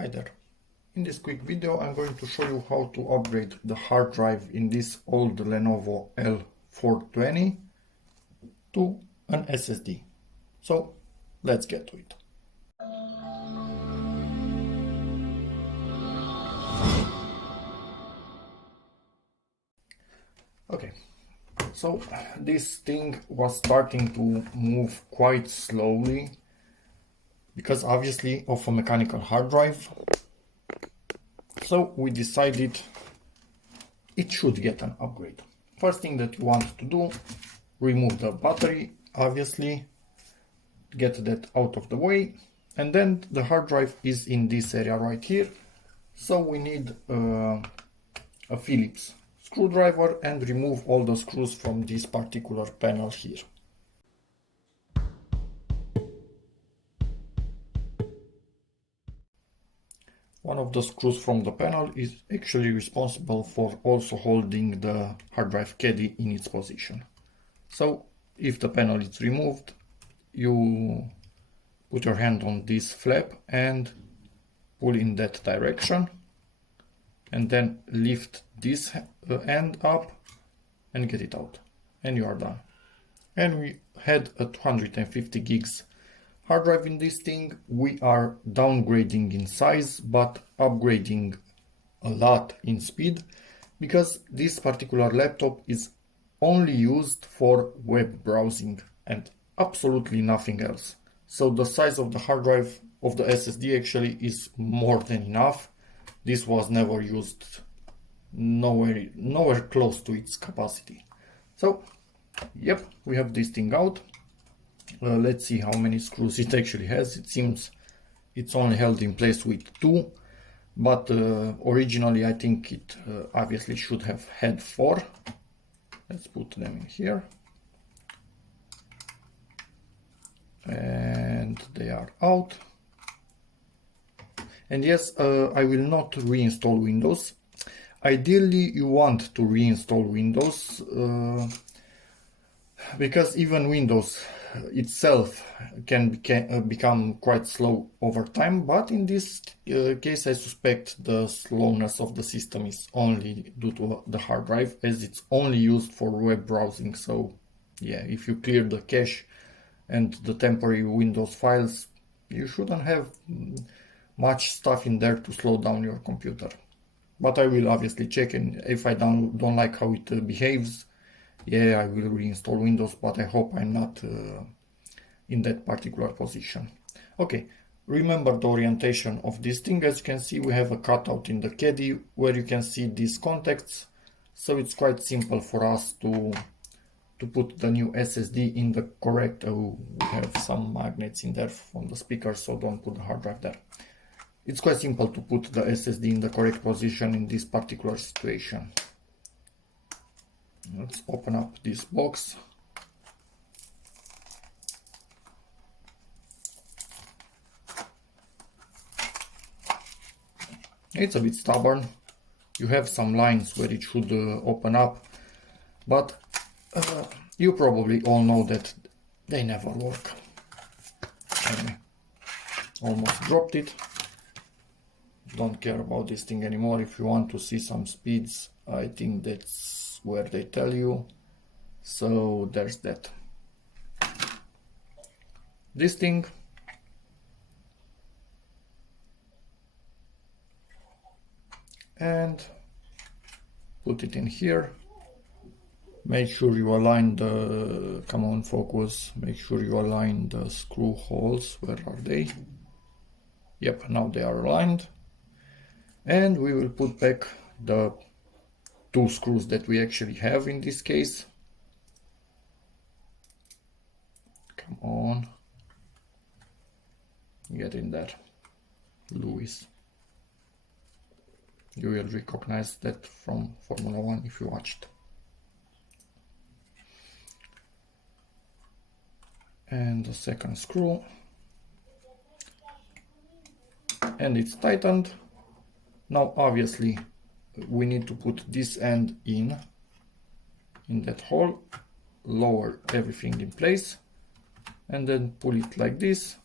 Hi there. In this quick video I'm going to show you how to upgrade the hard drive in this old Lenovo L420 to an SSD. So let's get to it. Okay, so this thing was starting to move quite slowly because obviously of a mechanical hard drive. So we decided it should get an upgrade. First thing that you want to do, remove the battery, obviously, get that out of the way, and then the hard drive is in this area right here. So we need a Phillips screwdriver and remove all the screws from this particular panel here. One of the screws from the panel is actually responsible for also holding the hard drive caddy in its position. So if the panel is removed, you put your hand on this flap and pull in that direction, and then lift this end up and get it out, and you are done. And we had a 250 gigs hard drive in this thing. We are downgrading in size but upgrading a lot in speed, because this particular laptop is only used for web browsing and absolutely nothing else. So the size of the hard drive of the SSD actually is more than enough. This was never used, nowhere close to its capacity. So yep, we have this thing out. Let's see how many screws it actually has. It seems it's only held in place with 2, but originally I think it obviously should have had 4. Let's put them in here. And they are out. And yes, I will not reinstall Windows. Ideally you want to reinstall Windows, because even Windows itself can become quite slow over time, but in this case I suspect the slowness of the system is only due to the hard drive, as it's only used for web browsing. So yeah, if you clear the cache and the temporary Windows files, you shouldn't have much stuff in there to slow down your computer. But I will obviously check, and if I don't like how it behaves, yeah, I will reinstall Windows, but I hope I'm not in that particular position. Okay, remember the orientation of this thing. As you can see, we have a cutout in the caddy where you can see these contacts, so it's quite simple for us to put the new SSD in the correct, we have some magnets in there from the speaker, so don't put the hard drive there. It's quite simple to put the SSD in the correct position in this particular situation. Let's open up this box. It's a bit stubborn. You have some lines where it should open up, but you probably all know that they never work. Anyway, almost dropped it. Don't care about this thing anymore. If you want to see some speeds, I think that's where they tell you. So there's that. This thing, and put it in here. Make sure you align the, come on focus, make sure you align the screw holes. Where are they? Yep, now they are aligned. And we will put back the 2 screws that we actually have in this case. Come on, get in there, Lewis. You will recognize that from Formula 1 if you watched. And the second screw, and it's tightened. Now obviously we need to put this end in that hole, lower everything in place, and then pull it like this,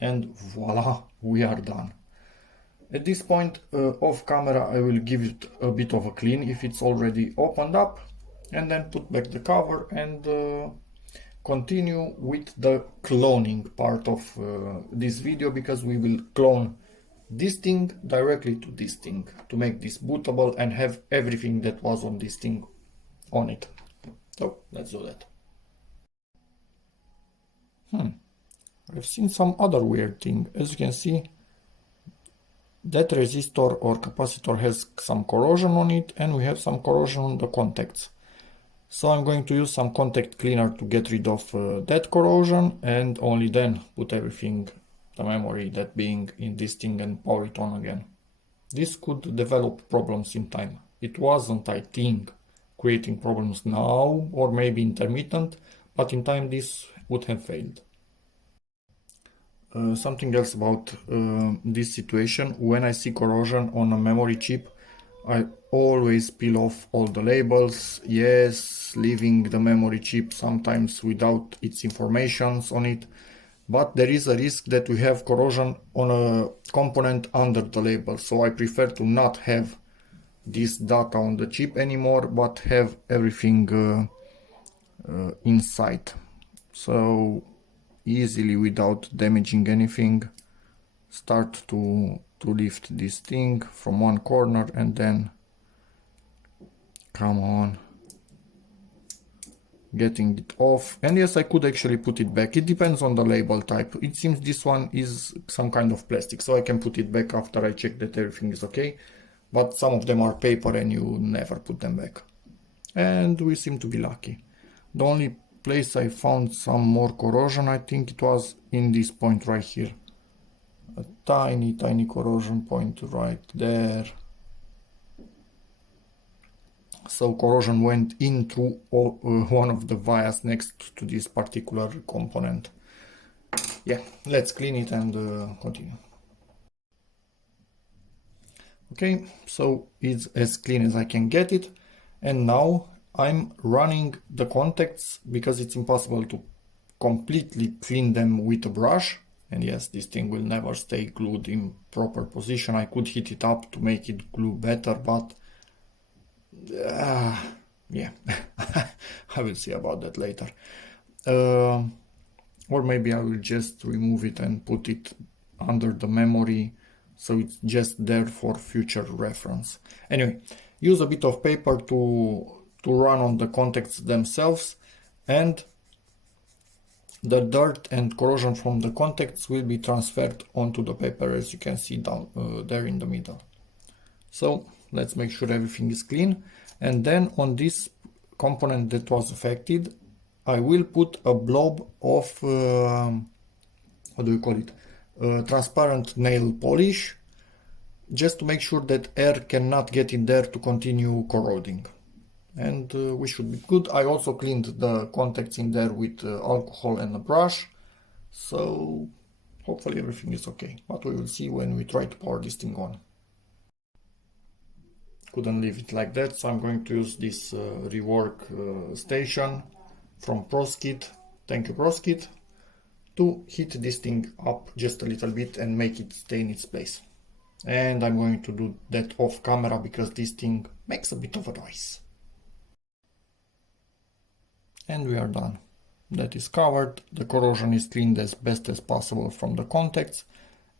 and voila, we are done. At this point, off camera, I will give it a bit of a clean if it's already opened up, and then put back the cover and continue with the cloning part of this video, because we will clone this thing directly to this thing to make this bootable and have everything that was on this thing on it. So let's do that. I've seen some other weird thing. As you can see, that resistor or capacitor has some corrosion on it, and we have some corrosion on the contacts. So I'm going to use some contact cleaner to get rid of that corrosion, and only then put everything, the memory, that being in this thing, and power it on again. This could develop problems in time. It wasn't, I think, creating problems now, or maybe intermittent, but in time this would have failed. Something else about this situation: when I see corrosion on a memory chip, I always peel off all the labels, yes, leaving the memory chip sometimes without its informations on it, but there is a risk that we have corrosion on a component under the label, so I prefer to not have this data on the chip anymore, but have everything inside. So easily, without damaging anything, start to lift this thing from one corner, and then come on, getting it off. And yes, I could actually put it back. It depends on the label type. It seems this one is some kind of plastic, so I can put it back after I check that everything is okay, but some of them are paper and you never put them back, and we seem to be lucky. The only place I found some more corrosion, I think it was in this point right here. A tiny corrosion point right there. So corrosion went in through one of the vias next to this particular component. Yeah, let's clean it and continue. Okay, so it's as clean as I can get it, and now I'm running the contacts, because it's impossible to completely clean them with a brush. And yes, this thing will never stay glued in proper position. I could heat it up to make it glue better, but yeah, I will see about that later. Or maybe I will just remove it and put it under the memory, so it's just there for future reference. Anyway, use a bit of paper to run on the contacts themselves, and the dirt and corrosion from the contacts will be transferred onto the paper, as you can see down there in the middle. So let's make sure everything is clean, and then on this component that was affected, I will put a blob of how do you call it, transparent nail polish, just to make sure that air cannot get in there to continue corroding, and we should be good. I also cleaned the contacts in there with alcohol and a brush, so hopefully everything is okay, but we will see when we try to power this thing on. Couldn't leave it like that, so I'm going to use this rework station from Proskit, thank you Proskit, to heat this thing up just a little bit and make it stay in its place. And I'm going to do that off camera, because this thing makes a bit of a noise. And we are done. That is covered, the corrosion is cleaned as best as possible from the contacts,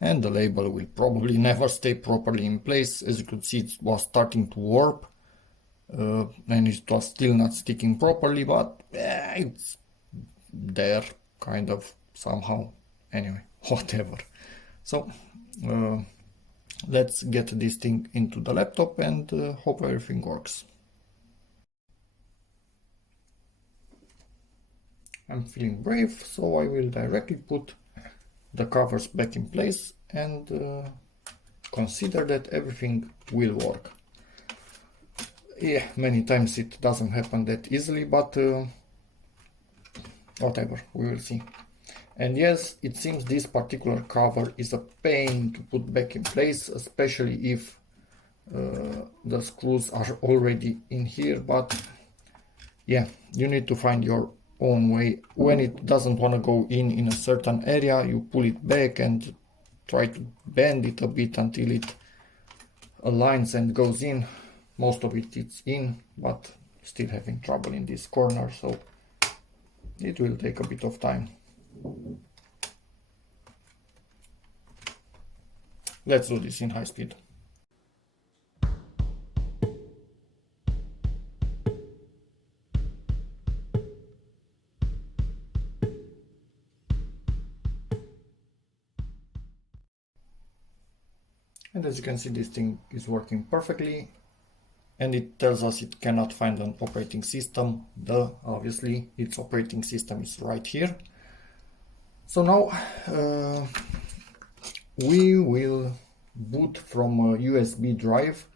and the label will probably never stay properly in place. As you could see, it was starting to warp, and it was still not sticking properly, but it's there, kind of, somehow. Anyway, whatever. So let's get this thing into the laptop and hope everything works. I'm feeling brave, so I will directly put the covers back in place and consider that everything will work. Yeah, many times it doesn't happen that easily, but whatever, we will see. And yes, it seems this particular cover is a pain to put back in place, especially if the screws are already in here, but yeah, you need to find your own way. When it doesn't want to go in a certain area, you pull it back and try to bend it a bit until it aligns and goes in. Most of it is in, but still having trouble in this corner, so it will take a bit of time. Let's do this in high speed. And as you can see, this thing is working perfectly, and it tells us it cannot find an operating system. Obviously its operating system is right here. So now we will boot from a USB drive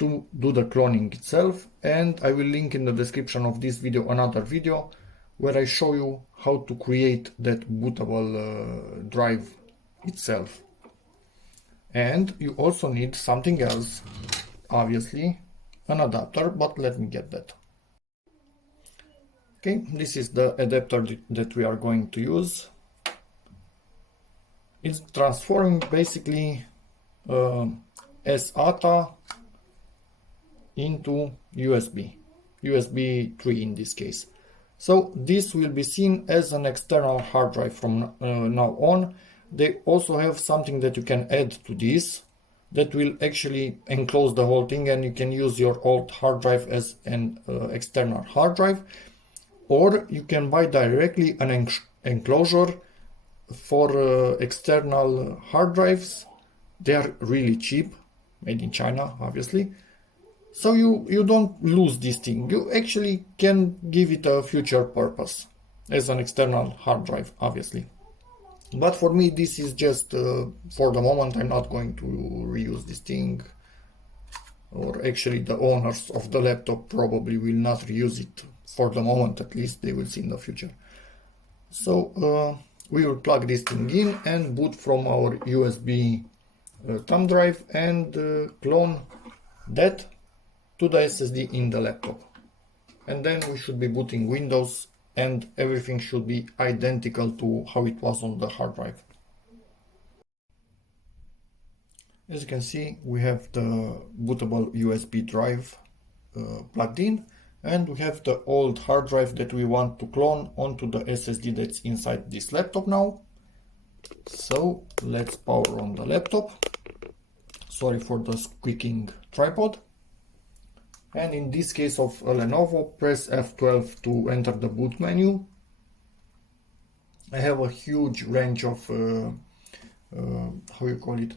to do the cloning itself, and I will link in the description of this video another video where I show you how to create that bootable drive itself. And you also need something else, obviously an adapter, but let me get that. Okay, this is the adapter that we are going to use. It's transforming basically SATA into USB 3 in this case. So this will be seen as an external hard drive from now on. They also have something that you can add to this that will actually enclose the whole thing, and you can use your old hard drive as an external hard drive, or you can buy directly an enclosure for external hard drives. They are really cheap, made in China obviously, so you don't lose this thing. You actually can give it a future purpose as an external hard drive, obviously. But for me, this is just for the moment. I'm not going to reuse this thing, or actually the owners of the laptop probably will not reuse it for the moment, at least. They will see in the future. So we will plug this thing in and boot from our USB thumb drive and clone that to the SSD in the laptop. And then we should be booting Windows, and everything should be identical to how it was on the hard drive. As you can see, we have the bootable USB drive plugged in, and we have the old hard drive that we want to clone onto the SSD that's inside this laptop now. So let's power on the laptop. Sorry for the squeaking tripod. And in this case of a Lenovo, press F12 to enter the boot menu. I have a huge range of how you call it,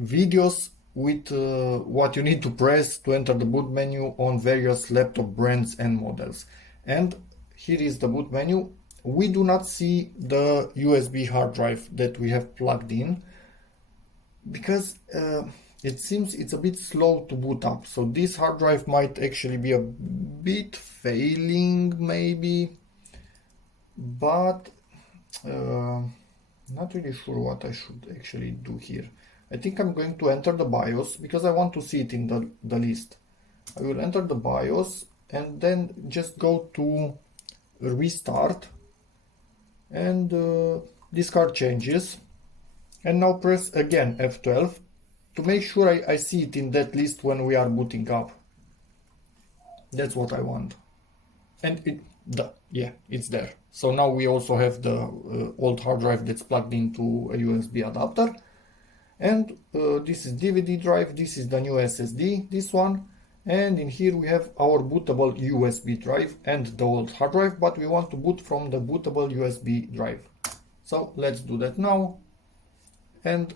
videos with what you need to press to enter the boot menu on various laptop brands and models. And here is the boot menu. We do not see the USB hard drive that we have plugged in because it seems it's a bit slow to boot up. So this hard drive might actually be a bit failing maybe, but not really sure what I should actually do here. I think I'm going to enter the BIOS because I want to see it in the list. I will enter the BIOS and then just go to restart and discard changes, and now press again F12 to make sure I see it in that list when we are booting up. That's what I want. And it's there. So now we also have the old hard drive that's plugged into a USB adapter. And this is DVD drive, this is the new SSD, this one. And in here we have our bootable USB drive and the old hard drive, but we want to boot from the bootable USB drive. So let's do that now. And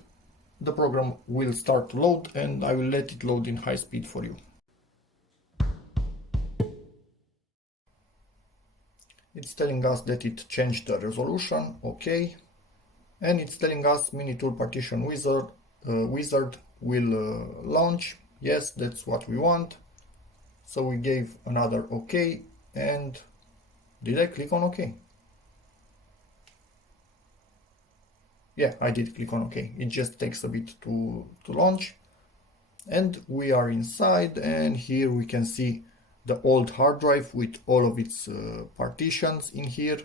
the program will start to load, and I will let it load in high speed for you. It's telling us that it changed the resolution, okay. And it's telling us Minitool Partition Wizard will launch. Yes, that's what we want. So we gave another OK, and did I click on OK? Yeah, I did click on OK. It just takes a bit to launch. And we are inside, and here we can see the old hard drive with all of its partitions in here.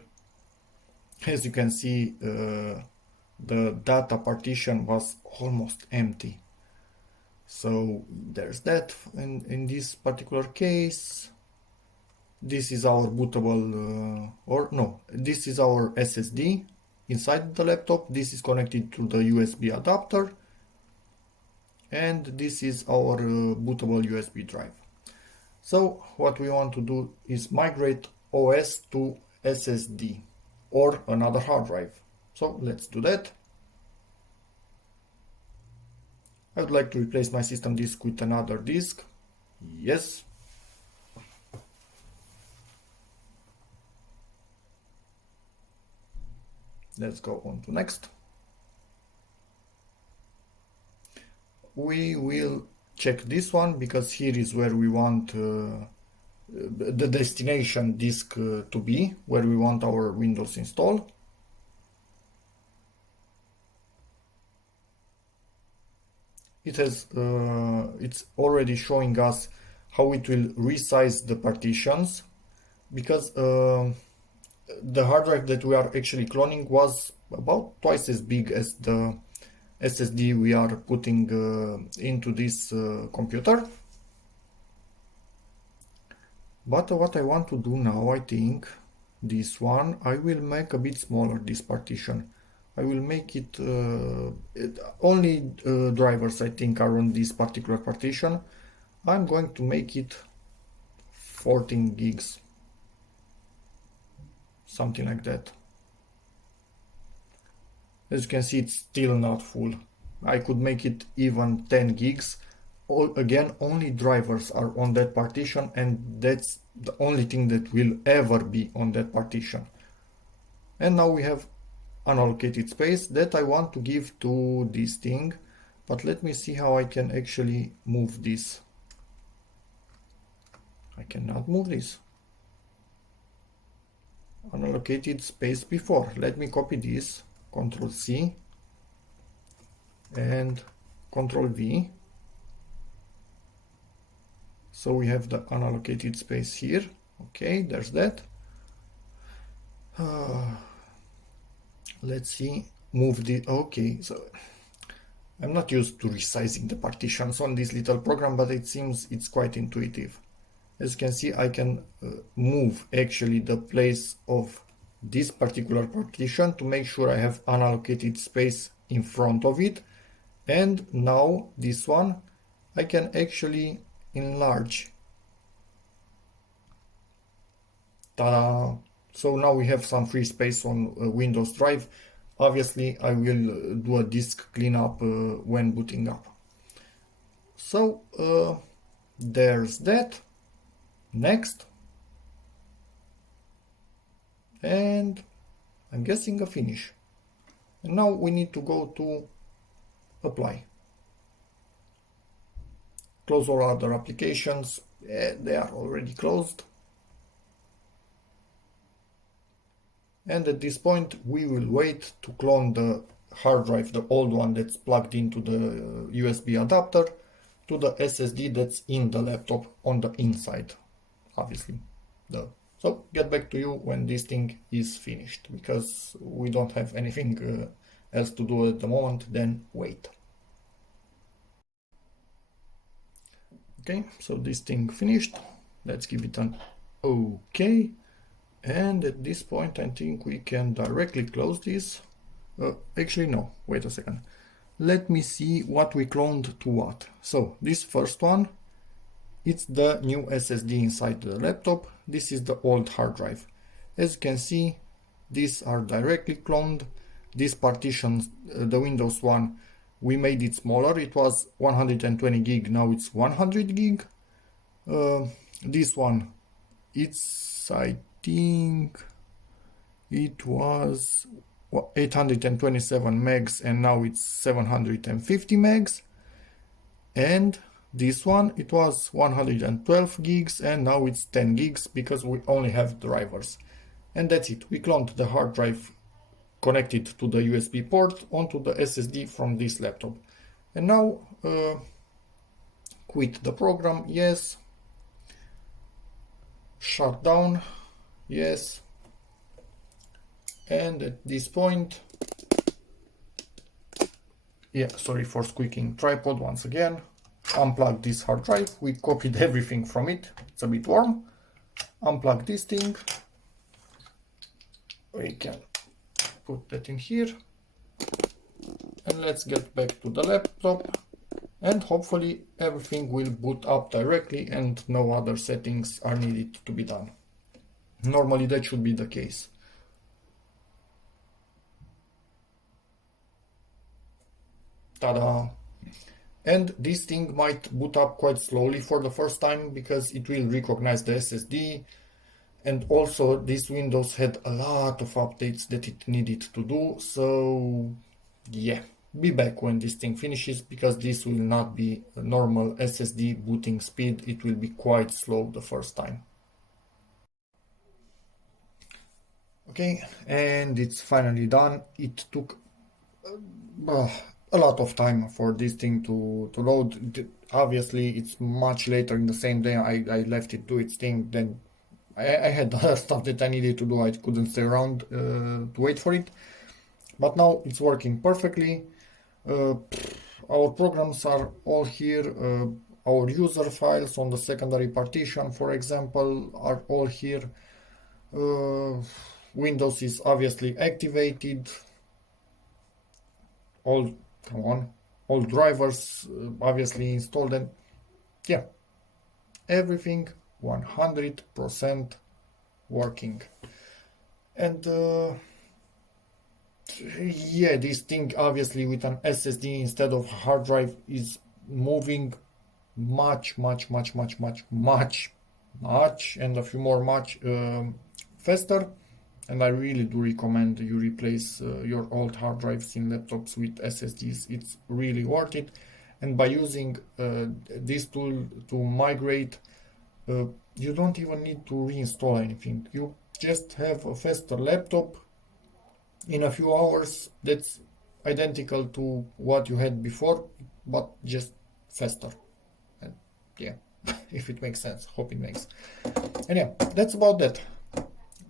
As you can see, the data partition was almost empty. So there's that. In this particular case, this is our bootable, this is our SSD inside the laptop. This is connected to the USB adapter, and this is our bootable USB drive. So what we want to do is migrate OS to SSD or another hard drive. So let's do that. I would like to replace my system disk with another disk. Yes. Let's go on to next. We will check this one because here is where we want the destination disk to be, where we want our Windows install. It's already showing us how it will resize the partitions, because the hard drive that we are actually cloning was about twice as big as the SSD we are putting into this computer. But what I want to do now, I think this one, I will make a bit smaller, this partition. I will make it, only drivers I think are on this particular partition. I'm going to make it 14 gigs, something like that. As you can see, it's still not full. I could make it even 10 gigs. Again, only drivers are on that partition, and that's the only thing that will ever be on that partition. And now we have unallocated space that I want to give to this thing, but let me see how I can actually move this. I cannot move this. Unallocated space before. Let me copy this, Ctrl C and Ctrl V. So we have the unallocated space here. Okay, there's that. Let's see, move the, okay, so I'm not used to resizing the partitions on this little program, but it seems it's quite intuitive. As you can see, I can move actually the place of this particular partition to make sure I have unallocated space in front of it. And now this one, I can actually enlarge. Ta-da! So now we have some free space on Windows Drive. Obviously, I will do a disk cleanup when booting up. So there's that. Next. And I'm guessing a finish. And now we need to go to apply. Close all other applications. They are already closed. And at this point, we will wait to clone the hard drive, the old one that's plugged into the USB adapter, to the SSD that's in the laptop on the inside, obviously. So get back to you when this thing is finished, because we don't have anything else to do at the moment, then wait. Okay, so this thing finished. Let's give it an OK. And at this point, I think we can directly close this. Actually, no, wait a second. Let me see what we cloned to what. So this first one, it's the new SSD inside the laptop. This is the old hard drive. As you can see, these are directly cloned. This partition, the Windows one, we made it smaller. It was 120 gig, now it's 100 gig. This one, it's, I think it was 827 megs and now it's 750 megs. And this one, it was 112 gigs and now it's 10 gigs because we only have drivers. And that's it. We cloned the hard drive connected to the USB port onto the SSD from this laptop. And now quit the program, yes. Shut down, yes. And at this point, Yeah, sorry for squeaking. Tripod once again. Unplug this hard drive. We copied everything from it. It's a bit warm. Unplug this thing. We can put that in here. And let's get back to the laptop. And hopefully everything will boot up directly and no other settings are needed to be done. Normally that should be the case. Ta-da! And this thing might boot up quite slowly for the first time because it will recognize the SSD. And also this Windows had a lot of updates that it needed to do. So yeah, be back when this thing finishes because this will not be a normal SSD booting speed. It will be quite slow the first time. Okay, and it's finally done. It took a lot of time for this thing to load. Obviously, it's much later in the same day. I left it do its thing. Then I had other stuff that I needed to do. I couldn't stay around to wait for it. But now it's working perfectly. Our programs are all here. Our user files on the secondary partition, for example, are all here. Windows is obviously activated. All drivers obviously installed, and yeah, everything 100% working. And yeah, this thing obviously with an SSD instead of hard drive is moving much and a few more faster. And I really do recommend you replace your old hard drives in laptops with SSDs. It's really worth it. And by using this tool to migrate, you don't even need to reinstall anything. You just have a faster laptop in a few hours that's identical to what you had before, but just faster. And yeah, if it makes sense, hope it makes. And yeah, that's about that.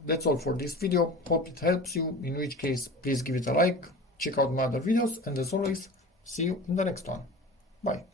That's all for this video. Hope it helps you, in which case please give it a like, check out my other videos, and as always, see you in the next one. Bye.